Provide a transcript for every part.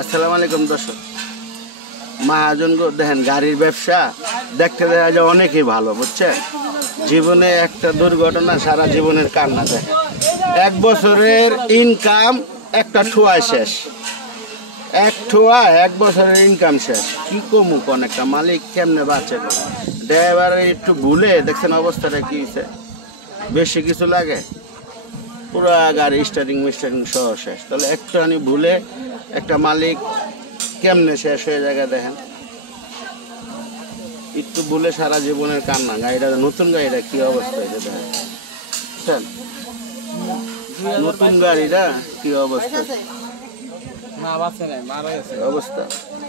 আসসালামু আলাইকুম দর্শক। মহাজন দেখেন গাড়ির ব্যবসা দেখতে দেখা যায় অনেকই ভালো, বুঝছেন। জীবনে একটা দুর্ঘটনা সারা জীবনের কান্না দেখেন। 1 বছরের ইনকাম একটা ঠোয়ায় শেষ, এক ঠোয়া 1 বছরের ইনকাম শেষ। কি কমু কোন একটা মালিক কেমনে বাঁচে? ড্রাইভারের একটু ভুলে দেখছেন অবস্থাটা কি হয়েছে। বেশি কিছু লাগে, পুরা গাড়ি স্টার্টিং সহ শেষ। তাহলে একটুখানি ভুলে একটা মালিক কেমনে শেষ হয়ে জায়গা দেখেন। একটু ভুলে সারা জীবনের কান্না। গাড়িটা নতুন, গাড়িটা কি অবস্থা হয়েছে দেখেন, নতুন গাড়িটা কি অবস্থা অবস্থা।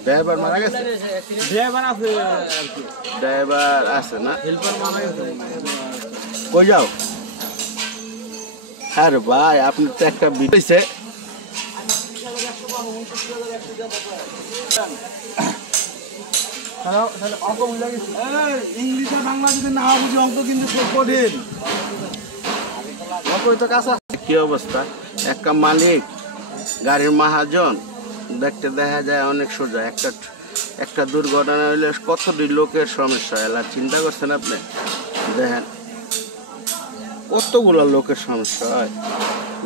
ড্রাইভার মারা গেছে, ড্রাইভার আছে না, কই যাও। আরে ভাই আপনি তো একটা বিদেশে ইংলিশে বাংলা যদি না বুঝি অঙ্ক কিন্তু খুব কঠিন। কি অবস্থা। একটা মালিক গাড়ির মহাজন দেখতে দেখা যায় অনেক সোজা। একটা দুর্ঘটনা হইলে কতটি লোকের সমস্যা এলা চিন্তা করছেন আপনি? দেখেন কতগুলো লোকের সমস্যা হয়।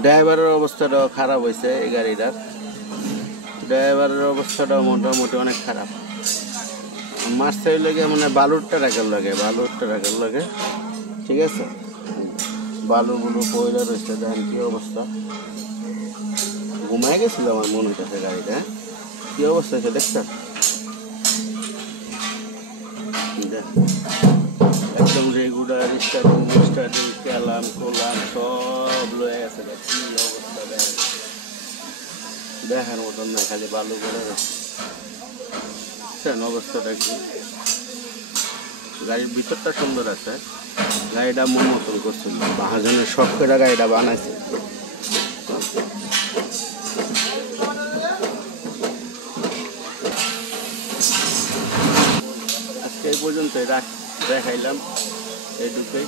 ড্রাইভারের অবস্থাটাও খারাপ হয়েছে, এই গাড়িটার ড্রাইভারের অবস্থাটাও মোটামুটি অনেক খারাপ। মারছে লাগে মানে বালুরটা রাখার লাগে, ঠিক আছে। বালুগুলো পয়লা রয়েছে, দেখেন কি অবস্থা। ঘুমায় গেছিল আমার মনে হইতেছে গাড়িটা। কি অবস্থা হয়েছে দেখছেন, একদম রেগুলার স্টার্টিং ক্যালাম কোলাম সব লয়ে গেছে। কি অবস্থা দেখেন, দেখার মতন না, খালি বালু করে রয়েছে। অবস্থাটা কি, গাড়ির ভিতরটা সুন্দর আছে, গাড়িটা মন মতন করছিল। মহাজনের শখ করে গাড়িটা বানাইছে। আজকে এই পর্যন্ত দেখাইলাম, এইটুকুই।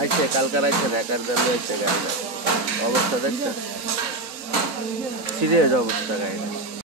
আইছে কালকার আইছে রেকার দেওয়া হয়েছে গাড়িটা। অবস্থা দেখছে, সিরিয়াস অবস্থা গাড়িটা।